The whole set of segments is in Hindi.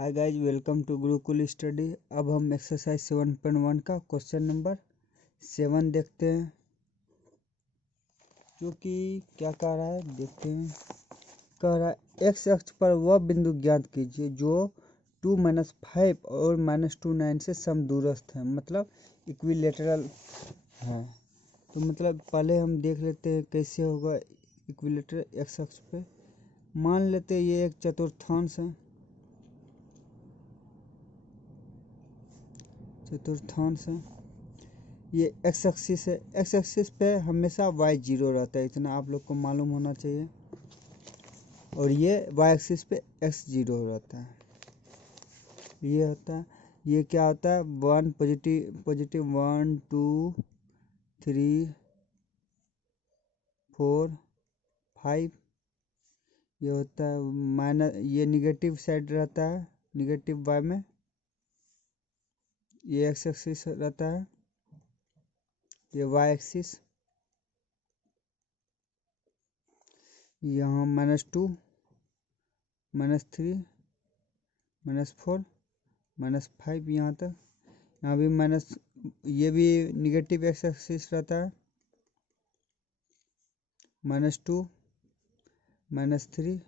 Hi guys, welcome to Gurukul study. अब हम एक्सरसाइज 7.1 का क्वेश्चन नंबर 7 देखते हैं, जो कि क्या कह रहा है देखते हैं। कह रहा है एक्स अक्ष पर वह बिंदु ज्ञात कीजिए जो 2-5 और -2 9 से समदूरस्थ है, मतलब इक्विलेटरल है। तो मतलब पहले हम देख लेते हैं कैसे होगा इक्विलेटरल एक्स अक्ष पे। मान लेते हैं ये एक चतुर्थांश है, ये एक्स एक्सिस है। एक्स एक्सिस पे हमेशा वाई 0 रहता है, इतना आप लोग को मालूम होना चाहिए। और ये वाई एक्सिस पे एक्स 0 रहता है। ये होता है, ये क्या होता है 1 पॉजिटिव 1 2 3 4 5। ये होता है माइनस, ये निगेटिव साइड रहता है, निगेटिव वाई में ये एक्स एक्सिस रहता है, ये वाई एक्सिस। यहाँ -2 -3 -4 -5 यहाँ तक। यहाँ भी माइनस, ये भी निगेटिव एक्स एक्सिस रहता है, -2 -3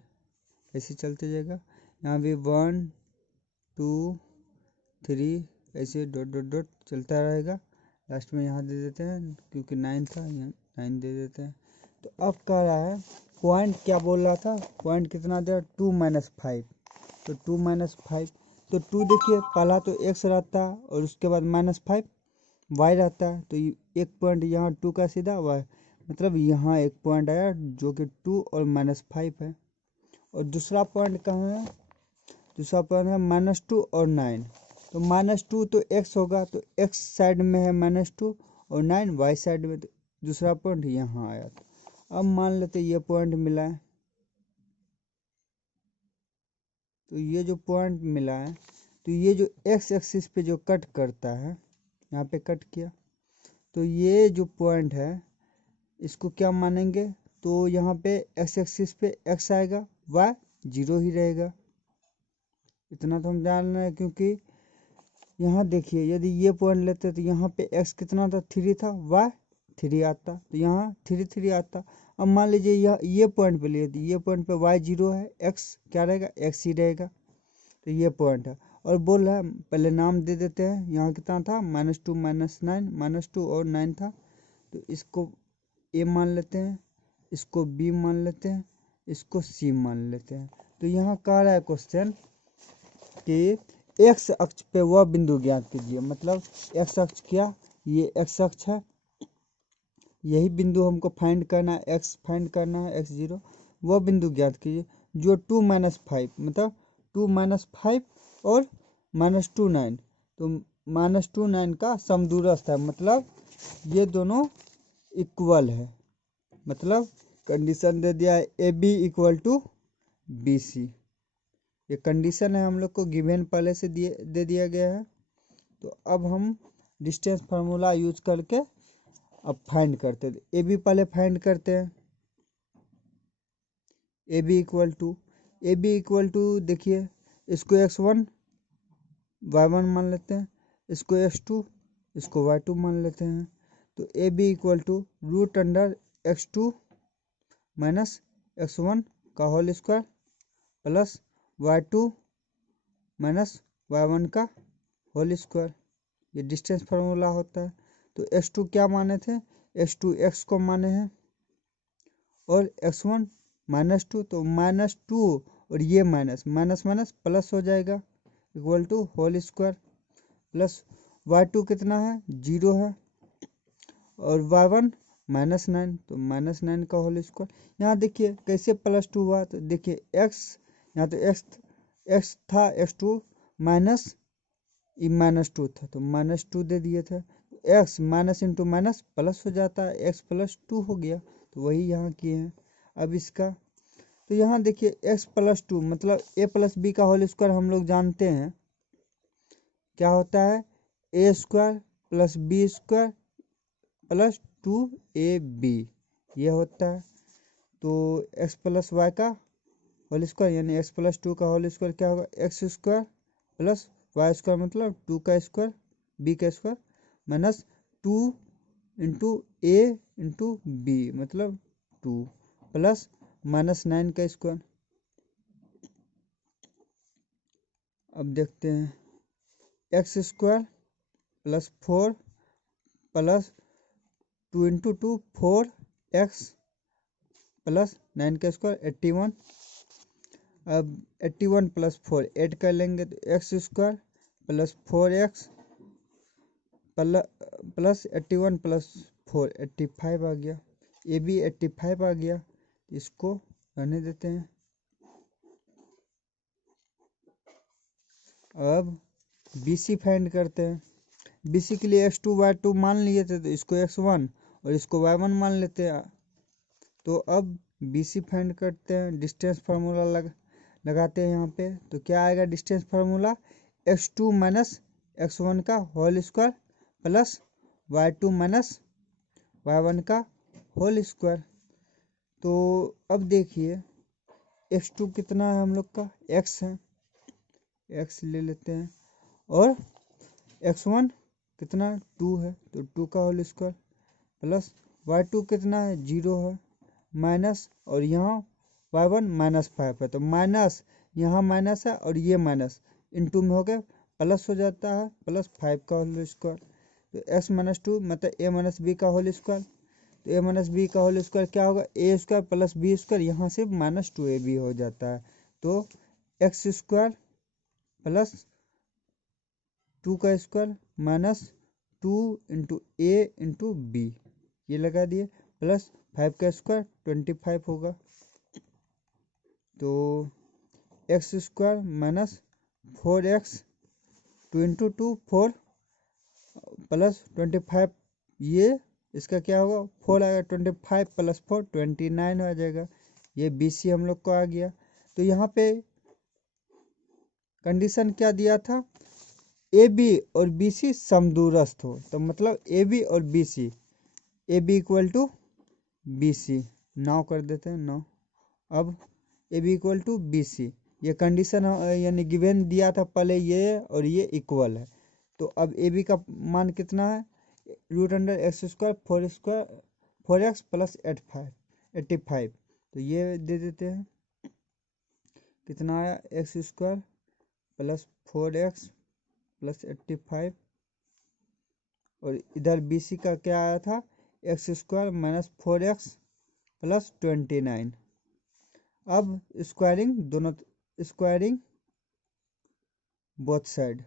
ऐसे चलते जाएगा। यहाँ भी 1 2 3 ऐसे डॉट डॉट डॉट चलता रहेगा। लास्ट में यहाँ दे देते हैं, क्योंकि 9 था यहाँ 9 दे देते हैं। तो अब कह रहा है पॉइंट क्या बोल रहा था, पॉइंट कितना दे 2 -5। तो 2 -5, तो 2 देखिए पहला तो एक्स रहता है और उसके बाद -5 वाई रहता है। तो एक पॉइंट यहाँ 2 का सीधा वाई, मतलब यहाँ एक पॉइंट आया जो कि 2 और -5 है। और दूसरा पॉइंट कहाँ है, दूसरा पॉइंट है -2 और 9। तो -2 तो एक्स होगा, तो एक्स साइड में है -2 और 9 वाई साइड में। तो दूसरा पॉइंट यहाँ आया। अब मान लेते ये पॉइंट मिला है, तो ये जो पॉइंट मिला है, तो ये जो एक्स एक्सिस पे जो कट करता है, यहाँ पे कट किया, तो ये जो पॉइंट है इसको क्या मानेंगे, तो यहाँ पे एक्स एक्सिस पे एक्स आएगा, वाई 0 ही रहेगा। इतना तो हम जान रहे हैं, क्योंकि यहाँ देखिए यदि ये पॉइंट लेते तो यहाँ पे एक्स कितना था 3 था, वाई 3 आता, तो यहाँ 3 3 आता। अब मान लीजिए ये पॉइंट पे लिए, ये पॉइंट पे वाई 0 है, एक्स क्या रहेगा, एक्स ही रहेगा। तो ये पॉइंट है, और बोल रहा है पहले नाम दे देते हैं। यहाँ कितना था -2 -9 -2 और 9 था, तो इसको ए मान लेते हैं, इसको बी मान लेते हैं, इसको सी मान लेते हैं। तो यहाँ कह रहा है क्वेश्चन कि एक्स अक्ष पे वह बिंदु ज्ञात कीजिए, मतलब एक्स अक्ष क्या, ये एक्स अक्ष है, यही बिंदु हमको फाइंड करना है, एक्स फाइंड करना है एक्स 0। वह बिंदु ज्ञात कीजिए जो 2 -5, मतलब 2 -5 और -2 9, तो -2 9 का समदूरस्थ है, मतलब ये दोनों इक्वल है। मतलब कंडीशन दे दिया है A B equal to B C. ये कंडीशन है, हम लोग को गिवन पहले से दे दिया गया है। तो अब हम डिस्टेंस फार्मूला यूज करके अब फाइंड करते हैं। ए बी पहले फाइंड करते हैं। ए बी इक्वल टू देखिए, इसको x1 y1 मान लेते हैं, इसको x2 इसको y2 मान लेते हैं। तो A B equal to √x2 minus x1 का whole square plus y2 minus y1 का होल स्क्वायर। ये डिस्टेंस फार्मूला होता है। तो x2 क्या माने थे, x2 x को माने हैं, और x1 -2, तो -2 और ये माइनस माइनस माइनस प्लस हो जाएगा, equal to whole square plus y2 कितना है 0 है, और y1 -9, तो -9 का होल स्क्वायर। यहाँ देखिए कैसे +2 हुआ, तो देखिए x, यहाँ तो x था, x2 माइनस -2 था, तो -2 दे दिए थे। x minus into minus plus हो जाता है, x +2 हो गया, तो वही यहाँ किए हैं। अब इसका तो यहाँ देखिए x +2 मतलब a + b का होल स्क्वायर हम लोग जानते हैं क्या होता है, a² + b² + 2ab ये होता है। तो x + y का होल स्क्वायर यानी x + 2 का होल स्क्वायर क्या होगा, x² प्लस वाई स्क्वायर मतलब 2 का स्क्वायर बी का स्क्वायर माइनस 2 इंटू ए इंटू बी मतलब 2 प्लस -9 का स्क्वायर। अब देखते हैं x square plus 4 plus 2 into 2 4x plus 9 का स्क्वायर 81। अब 81 प्लस 4 ऐड कर लेंगे तो x square plus 4x plus 81 plus 4 85 आ गया। ये भी 85 आ गया, इसको रहने देते हैं। अब BC फाइंड करते हैं। BC के लिए x2 y2 मान लिए थे, तो इसको x1 और इसको y1 मान लेते हैं। तो अब BC फाइंड करते हैं, डिस्टेंस फार्मूला लगाते हैं यहाँ पे। तो क्या आएगा distance formula, x2 minus x1 का whole square plus y2 minus y1 का होल स्क्वायर। तो अब देखिए x2 कितना है हम लोग का, x है, x ले लेते हैं, और x1 कितना 2 है तो 2 का होल स्क्वायर प्लस y2 कितना है 0 है माइनस, और यहाँ y1 -5 है तो माइनस, यहाँ माइनस है और ये माइनस इनटू में हो गया प्लस हो जाता है प्लस 5 का होल स्क्वायर। तो x - 2 मतलब a - b का होल स्क्वायर। तो a - b का होल स्क्वायर क्या होगा, a square plus b square, यहाँ से -2ab हो जाता है। तो एक्स स्क्वायर प्लस 2 का स्क्वायर माइनस 2 इंटू ए इंटू बी, ये लगा दिए, प्लस 5 का स्क्वायर 25 होगा। तो x square minus 4x 2 into 2 4 plus 25, ये इसका क्या होगा 4 आएगा, 25 प्लस 4 29 आ जाएगा। ये BC हम लोग को आ गया। तो यहाँ पे कंडीशन क्या दिया था, AB और BC समदूरस्थ हो, तो मतलब AB और BC, AB equal to BC, 9 कर देते हैं 9। अब AB इक्वल टू BC, ये कंडीशन यानी गिवन दिया था पहले, ये और ये इक्वल है। तो अब AB का मान कितना है, √x स्क्वायर 4x प्लस 85, तो ये दे देते हैं, कितना आया x square plus 4x plus 85, और इधर BC का क्या आया था, x square minus 4x plus 29। अब स्क्वायरिंग दोनों, squaring both side,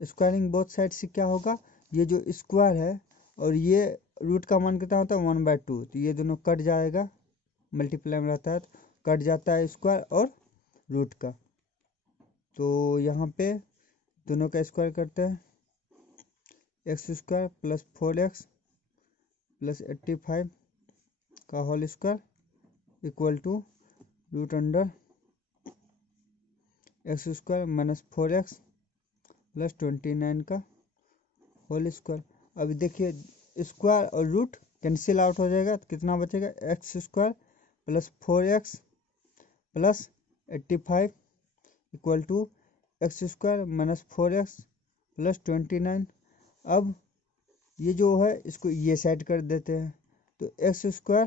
squaring both side से क्या होगा, ये जो स्क्वायर है और ये रूट का मान कितना होता है 1/2, तो ये दोनों कट जाएगा, मल्टीप्लाई में रहता है तो कट जाता है स्क्वायर और रूट का। तो यहाँ पे दोनों का स्क्वायर करते हैं, x square plus 4x plus 85 का whole square equal to √under x square minus 4x plus 29 का होल स्क्वायर। अब देखिए स्क्वायर और रूट कैंसिल आउट हो जाएगा, तो कितना बचेगा, x square plus 4x plus 85 equal to x square minus 4x plus 29। अब ये जो है इसको ये सेट कर देते हैं, तो x square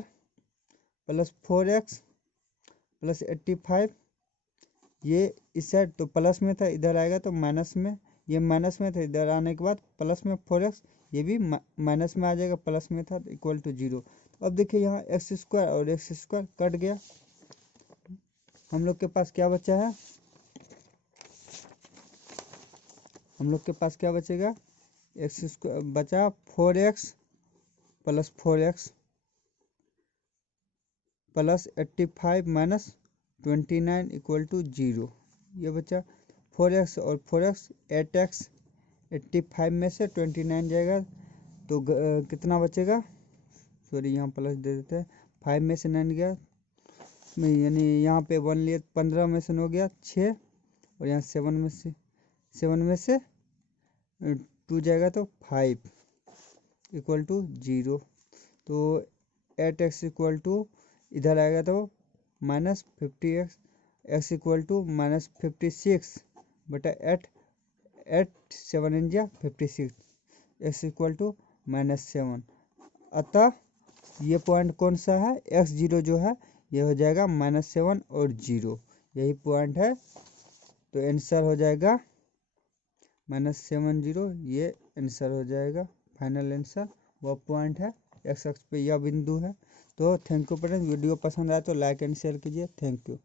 plus 4x plus 85, ये इस साइड तो प्लस में था, इधर आएगा तो माइनस में, ये माइनस में था, इधर आने के बाद प्लस में 4x, ये भी माइनस में आ जाएगा, प्लस में था तो इक्वल टू 0। अब देखिए यहाँ एक्स स्क्वायर और एक्स स्क्वायर कट गया, हम लोग के पास क्या बचा है, हम लोग के पास क्या बचेगा, एक्स स्क्वायर बचा 4x plus 4x plus 85 minus 29 equal to 0, ये बचा 4x और 4x 8x, 85 में से 29 जाएगा तो कितना बचेगा, सॉरी यहाँ प्लस दे देते हैं, 5 में से 9 गया, यानी यहाँ पे 1 लिए 15 में से 9 गया 6, और यहाँ 7 में से 2 जाएगा तो 5 इक्वल टू 0। तो 8x इक्वल टू इधर आएगा तो -50x, एक्स इक्वल टू -56 बटा 8, 7 इन जा 56, एक्स इक्वल टू -7। अतः ये पॉइंट कौन सा है, x0 जो है ये हो जाएगा -7 और 0, यही पॉइंट है। तो आंसर हो जाएगा -7 0, ये आंसर हो जाएगा फाइनल आंसर। वह पॉइंट है एक्स अक्ष पे यह बिंदु है। तो थैंक यू फ्रेंड्स, वीडियो पसंद आए तो लाइक एंड शेयर कीजिए। Thank you.